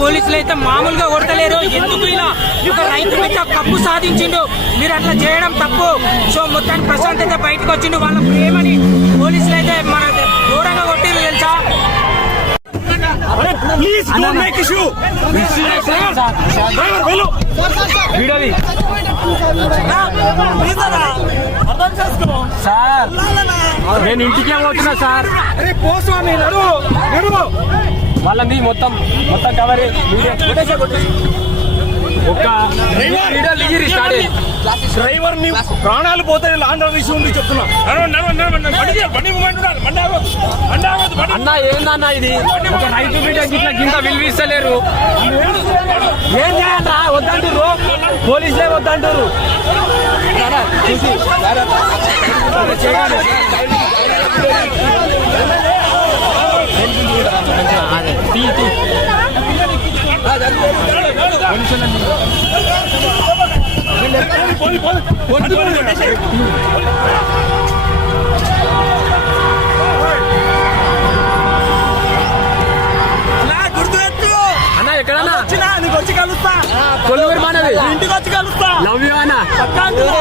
పోలీసులు అయితే మామూలుగా కొడతలేరు. ఎందుకు ఇలా? ఒక రైతు బిడ్డ కప్పు సాధించిండు. మీరు అట్లా చేయడం తప్పు. సో మొత్తానికి ప్రశాంత్ అయితే బయటకు వచ్చిండు. వాళ్ళ ప్రేమని పోలీసులు అయితే మన ఘోరంగా కొట్టిరు తెలుసా? ప్లీజ్ డోంట్ మేక్ ఇష్యూ వీడియోది సార్ నేను ఇంటికి పోతున్నా సార్. అరే పోస్వామి నడు వాళ్ళని మొత్తం మొత్తం కవర్ ఒక. డ్రైవర్ని ప్రాణాలు పోతే లాండర్ విషయం ఉంది చెప్తున్నా. అన్న ఏందన్న ఇది? ఒక రైతు గింత విలువిస్తలేరు ఏం చేయాలరా వద్దంటారు పోలీసులే వద్దంటారు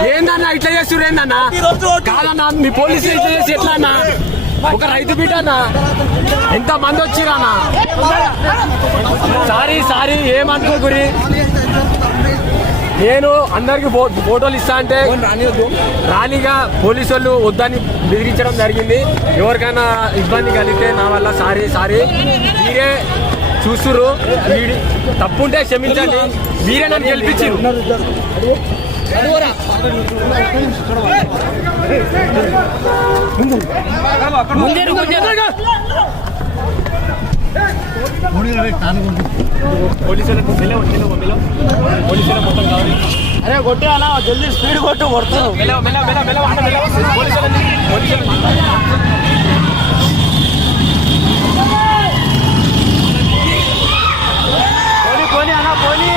ఏందన్నా ఇట్లా చేస్తురు ఏందన్నా? కాదన్నా మీ పోలీసులు ఇట్లా చేసి ఎట్లా అన్నా? ఒక రైతు బిడ్డ అన్నా? ఎంత మంది వచ్చిరన్నా సారీ సారీ ఏమనుకోకురి నేను అందరికి ఫో- ఫోటోలు ఇస్తా అంటే రానిగా పోలీసు వాళ్ళు వద్దని బెదిరించడం జరిగింది. ఎవరికైనా ఇబ్బంది కలిగితే నా వల్ల సారీ సారీ. మీరే చూస్తురు వీడి తప్పుంటే క్షమించండి. మీరే నన్ను గెలిపించారు పోలీసులకు మెల్లవ, మెల్లవ, మెల్లవ. పోలీసులకు మొత్తం కావాలి అరే కొట్టే అలా జల్దీ స్పీడ్ కొట్టు కొడతాను మెల్లవ, మెల్లవ, మెల్లవ, మెల్లవ, మెల్లవ. పోలీసులకు, పోలీసులకు. పోనీ పోనీ పోనీ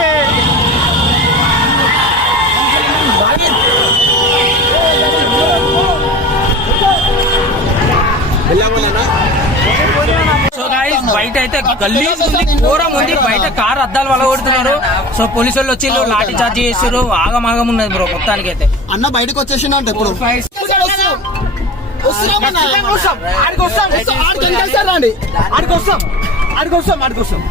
బయట అయితే గల్లీజ్ ఉంది ఘోరం ఉంది బయట కార్ అద్దాలు వల్ల కొడుతున్నారు సో పోలీసు వాళ్ళు వచ్చి లాఠీ చార్జ్ చేస్తారు ఆగమాగం ఉన్నది బ్రో మొత్తానికి అయితే. అన్న బయటకు వచ్చేసిందంట ఇప్పుడు. ఆడికి వస్తాం. ఆడికి వస్తాం. ఆడికి వస్తాం. ఆడికి వస్తాం. ఆడికి వస్తాం.